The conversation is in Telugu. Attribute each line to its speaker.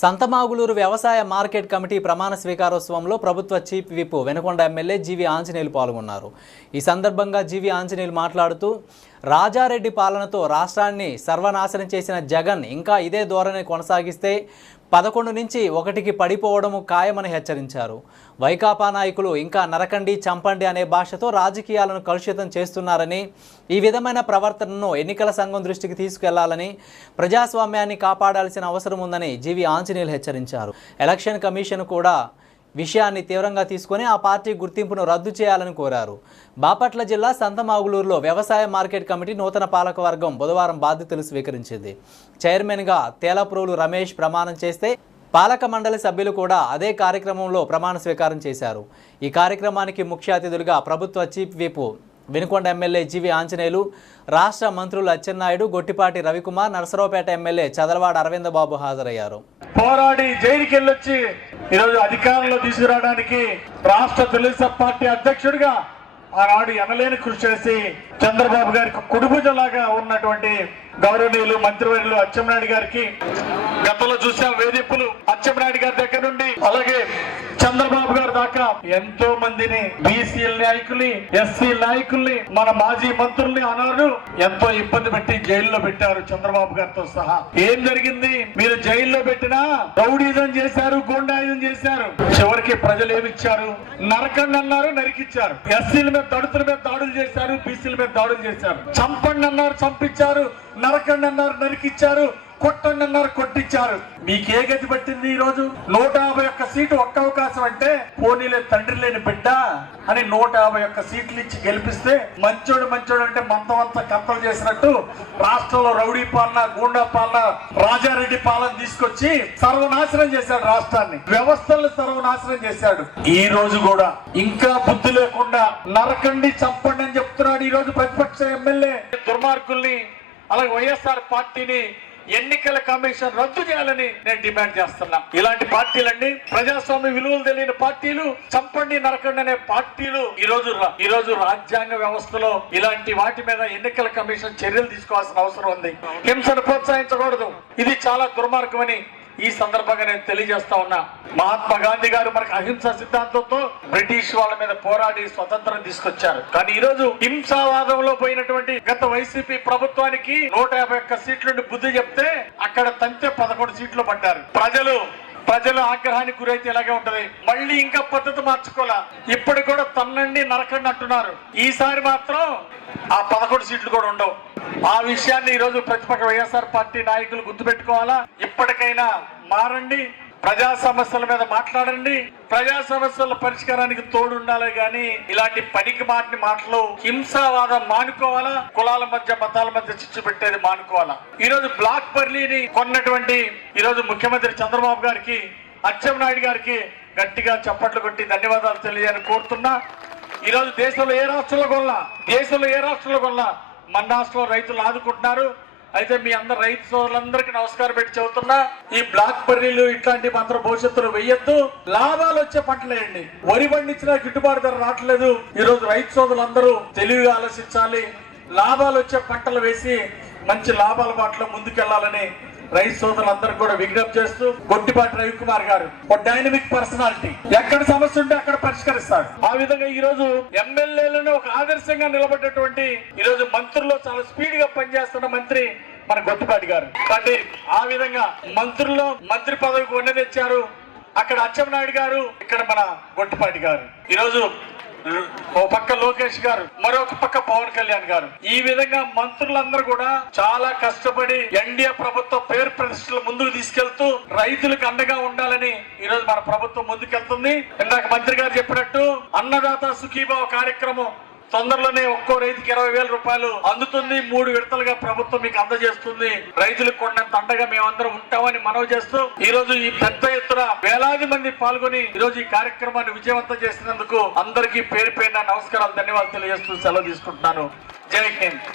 Speaker 1: సంతమాగులూరు వ్యవసాయ మార్కెట్ కమిటీ ప్రమాణ స్వీకారోత్సవంలో ప్రభుత్వ chief whip Venukonda MLA GV Anjaneyulu పాల్గొన్నారు. ఈ సందర్భంగా జీవి ఆంజనేయులు మాట్లాడుతూ రాజారెడ్డి పాలనతో రాష్ట్రాన్ని సర్వనాశనం చేసిన జగన్ ఇంకా ఇదే ధోరణి కొనసాగిస్తే పదకొండు నుంచి ఒకటికి పడిపోవడము ఖాయమని హెచ్చరించారు. వైకాపా నాయకులు ఇంకా నరకండి చంపండి అనే భాషతో రాజకీయాలను కలుషితం చేస్తున్నారని ఈ విధమైన ప్రవర్తనను ఎన్నికల సంఘం దృష్టికి తీసుకెళ్ళాలని ప్రజాస్వామ్యాన్ని కాపాడాల్సిన అవసరం ఉందని జీవి ఆంజనేయులు హెచ్చరించారు. ఎలక్షన్ కమిషన్ కూడా విషయాన్ని తీవ్రంగా తీసుకొని ఆ పార్టీ గుర్తింపును రద్దు చేయాలని కోరారు. బాపట్ల జిల్లా సంతమాగులూరులో వ్యవసాయ మార్కెట్ కమిటీ నూతన పాలకవర్గం బుధవారం బాధ్యతలు స్వీకరించింది. చైర్మన్గా తేలప్రోలు రమేష్ ప్రమాణం చేస్తే పాలక మండలి సభ్యులు కూడా అదే కార్యక్రమంలో ప్రమాణ స్వీకారం చేశారు. ఈ కార్యక్రమానికి ముఖ్య అతిథులుగా ప్రభుత్వ chief whip Vinukonda MLA GV Anjaneyulu రాష్ట్ర మంత్రులు అచ్చెన్నాయుడు గొట్టిపాటి రవికుమార్ నరసరావుపేట ఎమ్మెల్యే చదలవాడ అరవిందబాబు హాజరయ్యారు.
Speaker 2: పోరాడి జైలుకెళ్ళొచ్చి ఈరోజు అధికారంలో తీసుకురావడానికి రాష్ట్ర తెలుగుదేశం పార్టీ అధ్యక్షుడిగా ఆనాడు ఎనలేని కృషి చేసి చంద్రబాబు గారికి కుడుభుజలాగా ఉన్నటువంటి గౌరవనీయులు మంత్రివర్యులు అచ్చెంనాయుడు గారికి గతంలో చూసాం వేధింపులు అచ్చెంనాయుడు గారి దగ్గర నుండి అలాగే చంద్రబాబు దాకా ఎంతో మందిని బీసీ నాయకుల్ని ఎస్సీ నాయకుల్ని మన మాజీ మంత్రుల్ని అన్నారు ఎంతో ఇబ్బంది పెట్టి జైల్లో పెట్టారు చంద్రబాబు గారితో సహా. ఏం జరిగింది? మీరు జైల్లో పెట్టినా రౌడీజం చేశారు గోండాయుధం చేశారు. చివరికి ప్రజలు ఏమిచ్చారు? నరకండి అన్నారు నరికిచ్చారు. ఎస్సీల మీద దళితుల మీద దాడులు చేశారు బీసీల మీద దాడులు చేశారు. చంపండి అన్నారు చంపించారు. నరకండి అన్నారు నరికిచ్చారు. కొట్టండి అన్నారు కొట్టించారు. మీకే గతి పట్టింది ఈ రోజు నూట యాభై ఒక్క సీటు ఒక్క అవకాశం అంటే పోనీలే తండ్రి లేని బిడ్డ అని నూట యాభై ఒక్క సీట్లు ఇచ్చి గెలిపిస్తే మంచోడు మంచోడు అంటే మంతం కత్తలు చేసినట్టు రాష్ట్రంలో రౌడీ పాలన గూండా పాలన రాజారెడ్డి పాలన తీసుకొచ్చి సర్వనాశనం చేశాడు రాష్ట్రాన్ని. వ్యవస్థలను సర్వనాశనం చేశాడు. ఈ రోజు కూడా ఇంకా బుద్ధి లేకుండా నరకండి చంపండి అని చెప్తున్నాడు ఈ రోజు ప్రతిపక్ష ఎమ్మెల్యే. దుర్మార్గుల్ని అలాగే వైఎస్ఆర్ పార్టీని ఎన్నికల కమిషన్ రద్దు చేయాలని నేను డిమాండ్ చేస్తున్నా. ఇలాంటి పార్టీలన్నీ ప్రజాస్వామ్య విలువలు తెలియని పార్టీలు చంపండి నరకండి అనే పార్టీలు ఈ రోజు ఈ రోజు రాజ్యాంగ వ్యవస్థలో ఇలాంటి వాటి మీద ఎన్నికల కమిషన్ చర్యలు తీసుకోవాల్సిన అవసరం ఉంది. హింసను ప్రోత్సహించకూడదు. ఇది చాలా దుర్మార్గమని ఈ సందర్భంగా నేను తెలియజేస్తా ఉన్నా మహాత్మా గాంధీ గారు మనకు అహింస సిద్ధాంతంతో బ్రిటిష్ వాళ్ళ మీద పోరాడి స్వతంత్రం తీసుకొచ్చారు. కానీ ఈ రోజు హింసావాదంలో పోయినటువంటి గత వైసీపీ ప్రభుత్వానికి నూట యాభై ఒక్క సీట్ల నుండి బుద్ధి చెప్తే అక్కడ తంతే పదకొండు సీట్లు పడ్డారు. ప్రజలు ప్రజలు ఆగ్రహానికి గురైతే ఇలాగే ఉంటది? మళ్ళీ ఇంకా పద్ధతి మార్చుకోలే ఇప్పుడు కూడా తన్నండి నరకండి అంటున్నారు. ఈసారి మాత్రం ఆ పదకొండు సీట్లు కూడా ఉండవు. ఆ విషయాన్ని ఈ రోజు ప్రతిపక్ష వైఎస్ఆర్ పార్టీ నాయకులు గుర్తుపెట్టుకోవాలా? ఇప్పటికైనా మారండి. ప్రజా సమస్యల మీద మాట్లాడండి. ప్రజా సమస్యల పరిష్కారానికి తోడుండాలి గాని ఇలాంటి పనికి మాటిని మాటలు హింసావాదం మానుకోవాలా? కులాల మధ్య మతాల మధ్య చిచ్చు పెట్టేది మానుకోవాలా? ఈ రోజు బ్లాక్ బర్లీని కొన్నటువంటి ఈ రోజు ముఖ్యమంత్రి చంద్రబాబు గారికి అచ్చెన్నాయుడు గారికి గట్టిగా చప్పట్లు కొట్టి ధన్యవాదాలు తెలియజేయని కోరుతున్నా. ఈ రోజు దేశంలో ఏ రాష్ట్రంలో కొన్నా? దేశంలో ఏ రాష్ట్రంలో కొన్నా? మన రాష్ట్రంలో రైతులు ఆదుకుంటున్నారు. అయితే మీ అందరు రైతు సోదరులందరికీ నమస్కారం పెట్టి చెబుతున్నా ఈ బ్లాక్ బర్రీలు ఇట్లాంటి మాత్రం భవిష్యత్తులో వెయ్యొద్దు. లాభాలు వచ్చే పంటలు వేయండి వరి పండించినా గిట్టుబాటు ధర రావట్లేదు. ఈ రోజు రైతు సోదరులందరూ తెలివిగా ఆలోచించాలి. లాభాలు వచ్చే పంటలు వేసి మంచి లాభాల బాటలో ముందుకెళ్ళాలని రైతు సోదరులందరూ కూడా విజ్ఞప్తి చేస్తూ గొట్టిపాటి రవి కుమార్ గారు ఒక డైనమిక్ పర్సనాలిటీ ఎక్కడ సమస్య ఉంటే అక్కడ పరిష్కరిస్తాడు. ఆ విధంగా ఈ రోజు ఎమ్మెల్యేలను ఒక ఆదర్శంగా నిలబడ్డటువంటి ఈ రోజు మంత్రుల్లో చాలా స్పీడ్గా పనిచేస్తున్న మంత్రి మన గొట్టిపాటి గారు. కాబట్టి ఆ విధంగా మంత్రుల్లో మంత్రి పదవికి ఉన్న తెచ్చారు. అక్కడ అచ్చెన్నాయుడు గారు ఇక్కడ మన గొట్టిపాటి గారు. ఈరోజు ఓ పక్క లోకేష్ గారు మరొక పక్క పవన్ కళ్యాణ్ గారు. ఈ విధంగా మంత్రులందరూ కూడా చాలా కష్టపడి ఎన్డీఏ ప్రభుత్వం పేరు ప్రతిష్టలు ముందుకు తీసుకెళ్తూ రైతులకు అండగా ఉండాలని ఈ రోజు మన ప్రభుత్వం ముందుకెళ్తుంది. ఇందాక మంత్రి గారు చెప్పినట్టు అన్నదాత సుఖీభావ కార్యక్రమం తొందరలోనే ఒక్కో రైతుకి ఇరవై వేల రూపాయలు అందుతుంది. మూడు విడతలుగా ప్రభుత్వం మీకు అందజేస్తుంది. రైతులకు కొండంత అండగా మేమందరం ఉంటామని మనవి చేస్తూ ఈ రోజు ఈ పెద్ద ఎత్తున వేలాది మంది పాల్గొని ఈ రోజు ఈ కార్యక్రమాన్ని విజయవంతం చేసినందుకు అందరికీ పేరు పేరిన నమస్కారాలు ధన్యవాదాలు తెలియజేస్తూ సెలవు తీసుకుంటున్నాను. జై హింద్.